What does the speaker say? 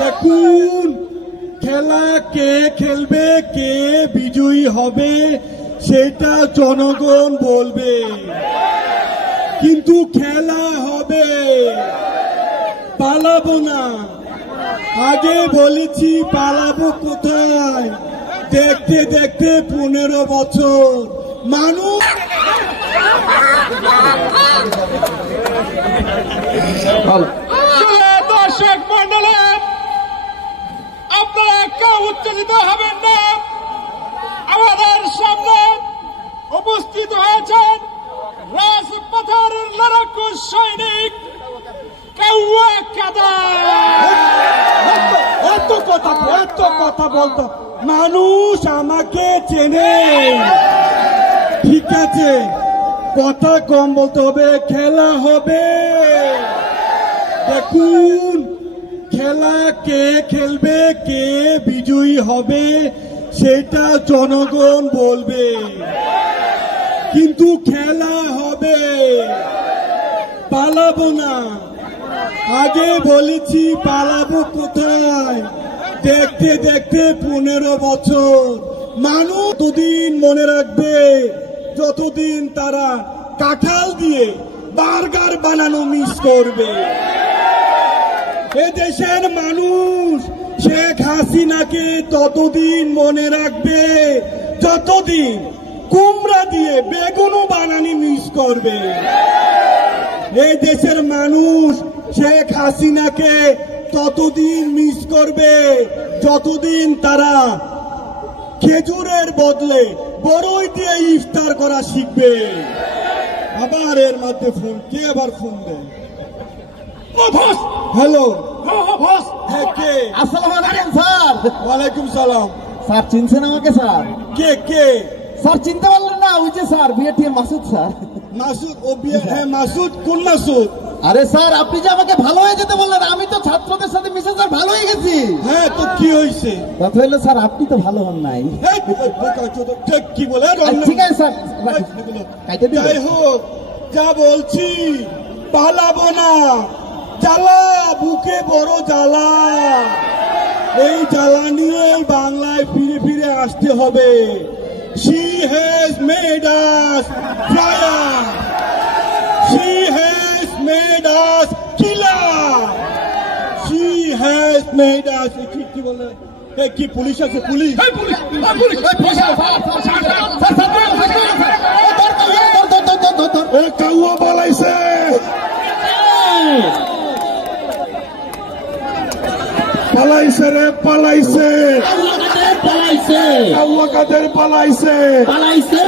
দেখুন, খেলা কে খেলবে, কে বিজয়ী হবে সেটা জনগণ বলবে, কিন্তু খেলা হবে, পালাবো না। আগে বলেছি পালাবো কোথায়, দেখতে দেখতে 15 বছর মানুষ। দর্শক মন্ডলী, আপনারা কেউ উত্তেজিত হবেন না। আমাদের সামনে উপস্থিত হয়েছেন রাজপথের লড়াকু সৈনিক কাউয়া কাদের। এত কথা বলতো, মানুষ আমাকে চেনে, ঠিক আছে, কথা কম বলতে হবে, খেলা হবে। দেখুন, খেলা কে খেলবে, কে বিজয়ী হবে সেটা জনগণ বলবে, কিন্তু খেলা হবে, পালাবো না। আগে বলেছি পালাবো কোথায়, দেখতে দেখতে 15 বছর মানুষ। ততদিন মনে রাখবে যতদিন তারা কাঁঠাল দিয়ে বার্গার বানানো মিস করবে। এদেশের মানুষ শেখ হাসিনাকে ততদিন মনে রাখবে যতদিন কুমড়া দিয়ে বেগুনও বানানি মিস করবে। এই দেশের মানুষ শেখ হাসিনাকে ততদিন মিস করবে যতদিন তারা খেজুরের বদলে বড়ই দিয়ে ইফতার করা শিখবে। আবার এর মধ্যে ফোন, কে আবার ফোন দেয়? হ্যালো, কে? আসসালামু আলাইকুম স্যার। ওয়ালাইকুম সালাম। স্যার চিনছেন আমাকে স্যার? কে? স্যার চিনতে পারলেন না? ওই যে স্যার বিএটিএম মাসুদ স্যার। মাসুদ? ও হ্যাঁ, মাসুদ। কোন মাসুদ? আরে স্যার, আপনি যে আমাকে ভালো হয়ে যেতে বললেন, আমি তো ছাত্রদের সাথে মিশে স্যার ভালো হয়ে গেছি। হ্যাঁ, তো কি হয়েছে? কথা হলো স্যার, আপনি তো ভালো হন নাই। কি বলে? ঠিক আছে স্যার, কাইতে দিন। যাই হোক, যা বলছি, পালাবো না। জ্বালা, বুকে বড় জ্বালা। এই জ্বালা নিয়ে বাংলায় ফিরে ফিরে আসতে হবে। She has made us fire. She has made us killer. She has made us. কি বলে? কি পুলিশ আছে? পুলিশ? কাউয়া পালাইছে। পালাইছে রে, পালাইছে। পালাইছে কাউয়া কাদের পালাইছে। পালাইছে।